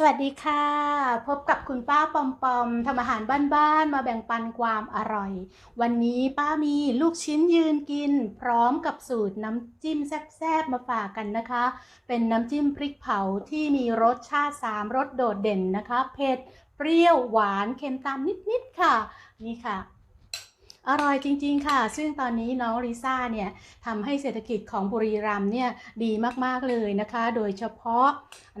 สวัสดีค่ะ พบกับคุณป้าปอมปอมทำอาหารบ้านๆมาแบ่งปันความอร่อย วันนี้ป้ามีลูกชิ้นยืนกิน พร้อมกับสูตรน้ำจิ้มแซ่บๆมาฝากกันนะคะ เป็นน้ำจิ้มพริกเผาที่มีรสชาติ 3รสโดดเด่นนะคะ เผ็ด เปรี้ยวหวานเค็มตามนิดๆค่ะ นี่ค่ะ อร่อยจริง ๆ ค่ะ ซึ่งตอนนี้น้องลิซ่าเนี่ยทำให้เศรษฐกิจของบุรีรัมเนี่ยดีมากๆเลยนะคะ โดยเฉพาะ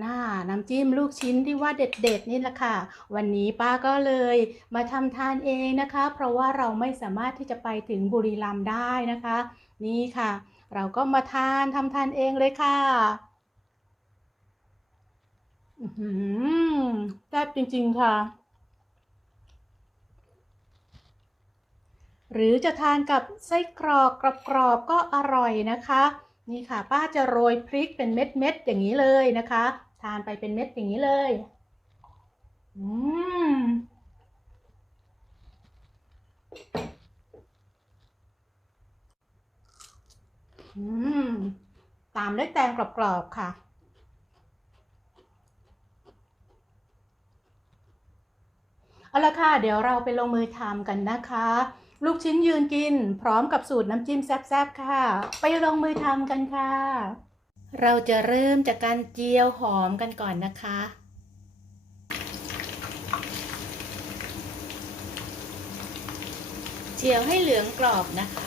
น่าน้ำจิ้มลูกชิ้นที่ว่าเด็ด ๆ นี่แหละค่ะ วันนี้ป้าก็เลยมาทำทานเองนะคะ เพราะว่าเราไม่สามารถที่จะไปถึงบุรีรัมได้นะคะ นี่ค่ะ เราก็มาทานทำทานเองเลยค่ะอื้อหือแซ่บจริง ๆ ค่ะ หรือจะทานกับไส้กรอกกรอบๆก็อร่อยนะคะ นี่ค่ะป้าจะโรยพริกเป็นเม็ดๆอย่างนี้เลยนะคะ ทานไปเป็นเม็ดอย่างนี้เลยอืมอืมตามด้วยแตงกรอบๆค่ะเอาละค่ะ เดี๋ยวเราไปลงมือทำกันนะคะ ลูกชิ้นยืนกิน พร้อมกับสูตรน้ำจิ้มแซ่บๆค่ะ ไปลงมือทำกันค่ะ เราจะเริ่มจากการเจียวหอมกันก่อนนะคะ เจียวให้เหลืองกรอบนะคะ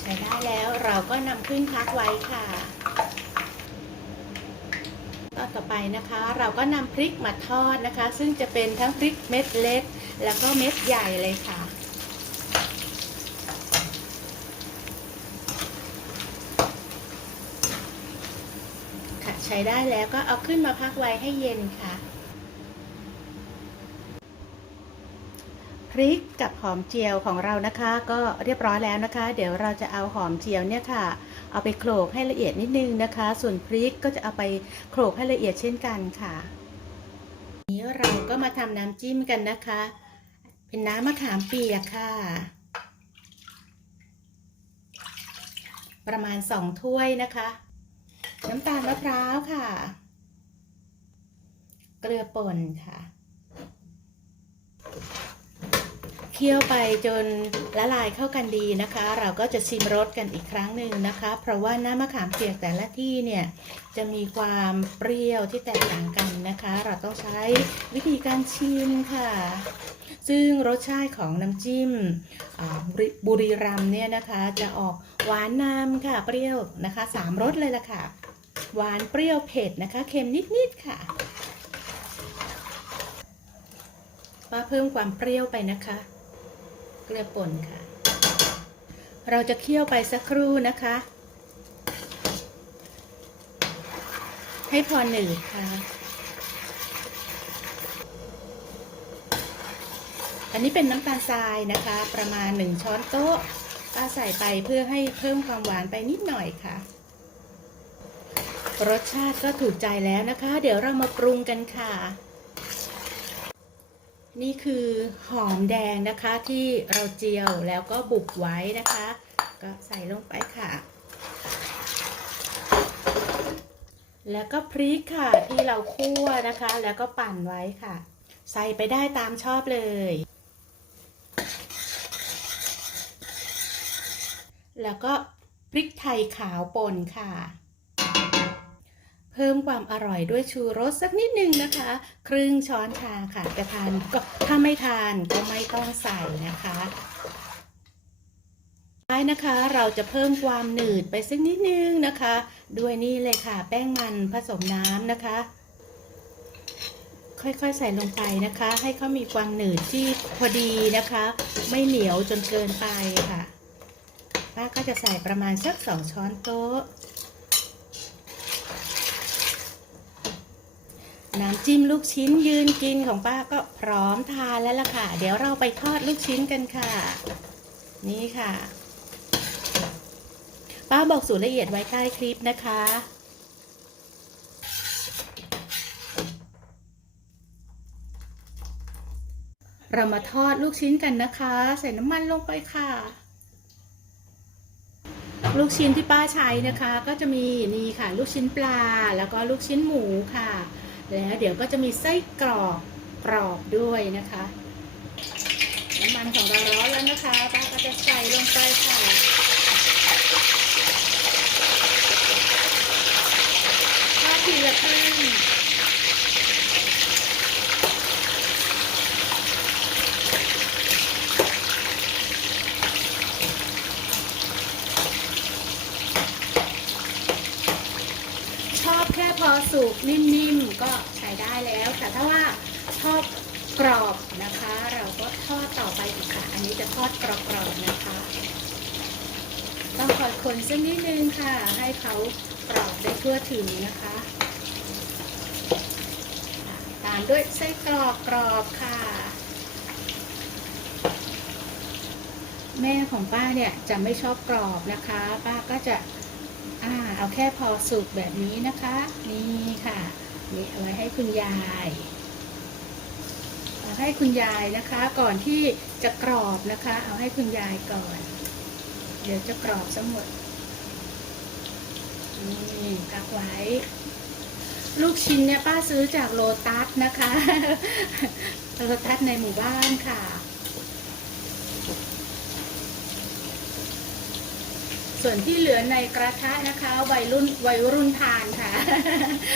ใช้ได้แล้วเราก็นำขึ้นพักไว้ค่ะ ต่อไปนะคะ เราก็นำพริกมาทอดนะคะ ซึ่งจะเป็นทั้งพริกเม็ดเล็ก แล้วก็เม็ดใหญ่เลยค่ะ ค่ะใช้ได้แล้วก็เอาขึ้นมาพักไว้ให้เย็นค่ะ พริกกับหอมเจียวของเรานะคะ ก็เรียบร้อยแล้วนะคะ เดี๋ยวเราจะเอาหอมเจียวเนี่ยค่ะ เอาไปโขลกให้ละเอียดนิดนึงนะคะ ส่วนพริกก็จะเอาไปโขลกให้ละเอียดเช่นกันค่ะนี้เราก็มาทำน้ำจิ้มกันนะคะ เป็นน้ำมะขามเปียกค่ะ ประมาณสองถ้วยนะคะ น้ำตาลมะพร้าวค่ะ เกลือป่นค่ะ เคี่ยวไปจนละลายเข้ากันดีนะคะ เราก็จะชิมรสกันอีกครั้งหนึ่งนะคะ เพราะว่าน้ำมะขามเปียกแต่ละที่เนี่ยจะมีความเปรี้ยวที่แตกต่างกันนะคะ เราต้องใช้วิธีการชิมค่ะ ซึ่งรสชาติของน้ำจิ้มบุรีรัมเนี่ยนะคะจะออกหวานนำค่ะเปรี้ยวนะคะสามรสเลยล่ะค่ะ หวานเปรี้ยวเผ็ดนะคะเค็มนิดๆค่ะป้าเพิ่มความเปรี้ยวไปนะคะ เกลือป่นค่ะ เราจะเคี่ยวไปสักครู่นะคะ ให้พอหนืดค่ะ อันนี้เป็นน้ำตาลทรายนะคะ ประมาณ1ช้อนโต๊ะป้าใส่ไปเพื่อให้เพิ่มความหวานไปนิดหน่อยค่ะ รสชาติก็ถูกใจแล้วนะคะ เดี๋ยวเรามาปรุงกันค่ะ นี่คือหอมแดงนะคะที่เราเจียวแล้วก็บุบไว้นะคะ ก็ใส่ลงไปค่ะ แล้วก็พริกค่ะที่เราคั่วนะคะ แล้วก็ปั่นไว้ค่ะ ใส่ไปได้ตามชอบเลย แล้วก็พริกไทยขาวป่นค่ะ เพิ่มความอร่อยด้วยชูรสสักนิดนึงนะคะ ครึ่งช้อนชาค่ะจะทานก็ถ้าไม่ทานก็ไม่ต้องใส่นะคะท้ายนะคะเราจะเพิ่มความหนืดไปสักนิดนึงนะคะ ด้วยนี่เลยค่ะ แป้งมันผสมน้ำนะคะ ค่อยๆใส่ลงไปนะคะ ให้เขามีความหนืดที่พอดีนะคะ ไม่เหนียวจนเกินไปค่ะป้าก็จะใส่ประมาณสักสองช้อนโต๊ะ น้ำจิ้มลูกชิ้นยืนกินของป้าก็พร้อมทานแล้วล่ะค่ะ เดี๋ยวเราไปทอดลูกชิ้นกันค่ะ นี่ค่ะ ป้าบอกสูตรละเอียดไว้ใต้คลิปนะคะ เรามาทอดลูกชิ้นกันนะคะ ใส่น้ำมันลงไปค่ะ ลูกชิ้นที่ป้าใช้นะคะ ก็จะมีนี่ค่ะ ลูกชิ้นปลาแล้วก็ลูกชิ้นหมูค่ะ แล้วเดี๋ยวก็จะมีไส้กรอกกรอบด้วยนะคะ น้ำมันของเราร้อนแล้วนะคะป้าก็จะใส่ลงไปค่ะ ทอดทีละครึ่งชอบ แค่พอสุกนิ่มๆก็ใช้ได้แล้ว แต่ถ้าว่าชอบกรอบนะคะ เราก็ทอดต่อไปอีกค่ะ อันนี้จะทอดกรอบๆนะคะ ต้องคอยคนสักนิดนึงค่ะ ให้เขากรอบได้ทั่วถึงนะคะ ตามด้วยไส้กรอกกรอบค่ะ แม่ของป้าเนี่ยจะไม่ชอบกรอบนะคะ ป้าก็จะ อ่าเอาแค่พอสุกแบบนี้นะคะ นี่ค่ะนี่เอาไว้ให้คุณยายเอาให้คุณยายนะคะ ก่อนที่จะกรอบนะคะ เอาให้คุณยายก่อน เดี๋ยวจะกรอบซะหมดนี่กักไว้ ลูกชิ้นเนี่ยป้าซื้อจากโลตัสนะคะ โลตัสในหมู่บ้านค่ะ ส่วนที่เหลือในกระทะนะคะวัยรุ่นวัยรุ่นทานค่ะ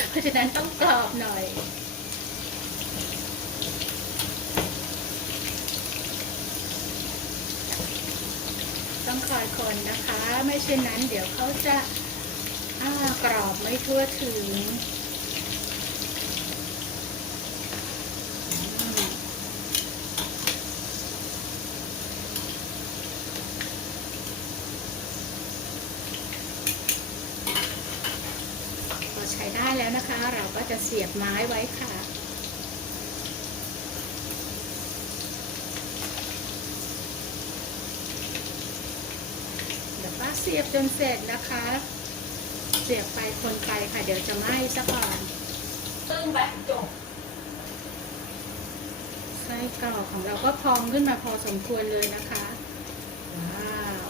เพราะฉะนั้นต้องกรอบหน่อยต้องคอยคนนะคะ ไม่เช่นนั้นเดี๋ยวเขาจะกรอบไม่ทั่วถึงอืมพอใช้ได้แล้วนะคะ เราก็จะเสียบไม้ไว้ค่ะ เดี๋ยวป้าเสียบจนเสร็จนะคะ เสียบไปคนไปค่ะ เดี๋ยวจะไหม้ซะก่อนตึ้งแบบจบไส้กรอกของเราก็พองขึ้นมาพอสมควรเลยนะคะ ว้าว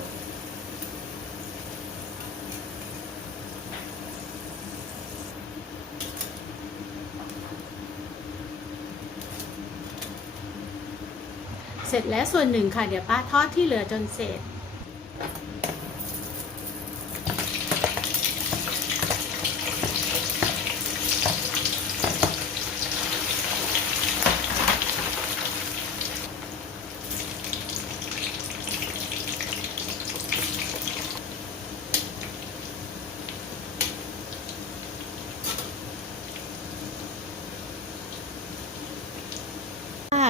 เส ร็จแล้วส่วนหนึ่งค่ะ เดี๋ยวป้าทอดที่เหลือจนเสร็จ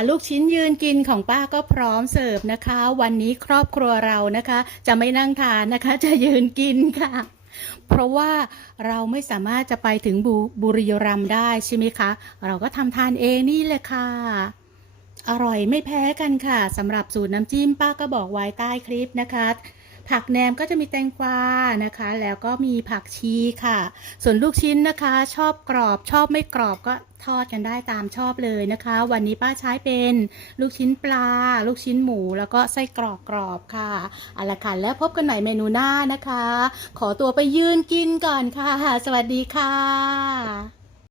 ลูกชิ้นยืนกินของป้าก็พร้อมเสิร์ฟนะคะ วันนี้ครอบครัวเรานะคะ จะไม่นั่งทานนะคะ จะยืนกินค่ะ เพราะว่าเราไม่สามารถจะไปถึงบุบุรีรัมย์ได้ใช่ไหมคะ เราก็ทำทานเองนี่แหละค่ะ อร่อยไม่แพ้กันค่ะสำหรับสูตรน้ำจิ้มป้าก็บอกไว้ใต้คลิปนะคะ ผักแหนมก็จะมีแตงกวานะคะ แล้วก็มีผักชีค่ะ ส่วนลูกชิ้นนะคะ ชอบกรอบชอบไม่กรอบก็ทอดกันได้ตามชอบเลยนะคะ วันนี้ป้าใช้เป็นลูกชิ้นปลา ลูกชิ้นหมู แล้วก็ไส้กรอกกรอบค่ะเอาละค่ะแล้วพบกันใหม่เมนูหน้านะคะ ขอตัวไปยืนกินก่อนค่ะ สวัสดีค่ะ